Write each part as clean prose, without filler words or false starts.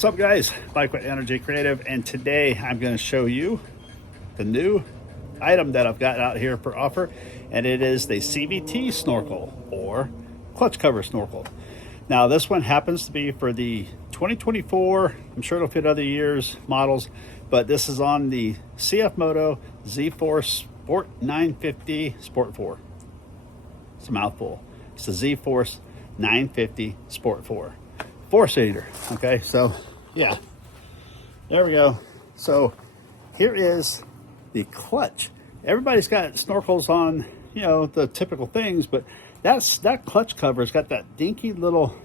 What's up guys, Bike with Energy Creative, and today I'm going to show you the new item that I've got out here for offer, and it is the CVT snorkel or clutch cover snorkel. Now this one happens to be for the 2024, I'm sure it'll fit other years models, but this is on the cfmoto Zforce Sport 950 Sport 4. It's a mouthful. It's the Zforce 950 Sport 4. 4-seater. Okay, so yeah, there we go. So here is the clutch. Everybody's got snorkels on, you know, the typical things, but that clutch cover's got that dinky little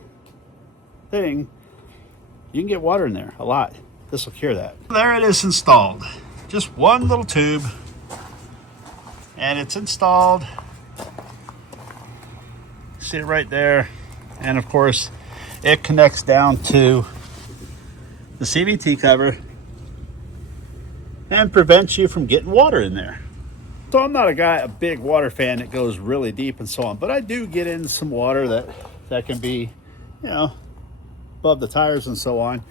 thing. You can get water in there a lot. This will cure that. There it is installed. Just one little tube, and it's installed. See it right there, and of course it connects down to the CVT cover and prevents you from getting water in there. So I'm not a big water fan that goes really deep and so on, but I do get in some water that can be, you know, above the tires and so on.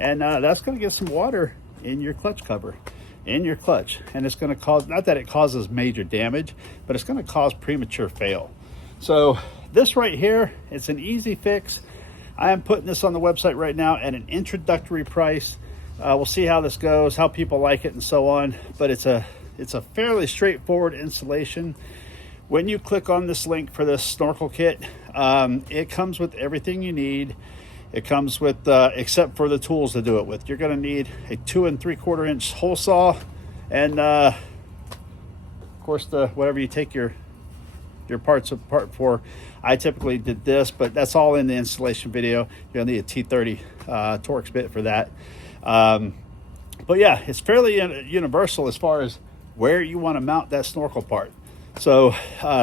And that's going to get some water in your clutch cover, in your clutch. And it's going to cause, not that it causes major damage, but it's going to cause premature fail. So this right here, it's an easy fix. I am putting this on the website right now at an introductory price. We'll see how this goes, how people like it and so on, but it's a fairly straightforward installation. When you click on this link for this snorkel kit, it comes with everything you need. It comes with, except for the tools to do it with. You're gonna need a 2 3/4 inch hole saw, and of course whatever you take your parts apart for. I typically did this, but that's all in the installation video. You'll need a T30 Torx bit for that. But yeah, it's fairly universal as far as where you want to mount that snorkel part. So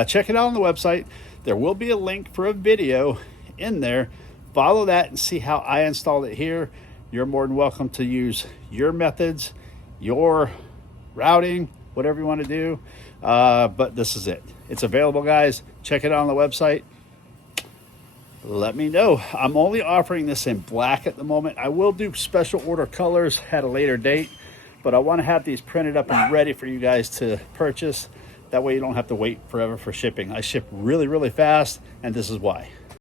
check it out on the website. There will be a link for a video in there. Follow that and see how I installed it here. You're more than welcome to use your methods, your routing, whatever you want to do. But this is it. It's available, guys. Check it out on the website. Let me know. I'm only offering this in black at the moment. I will do special order colors at a later date, but I want to have these printed up and ready for you guys to purchase. That way you don't have to wait forever for shipping. I ship really, really fast, and this is why.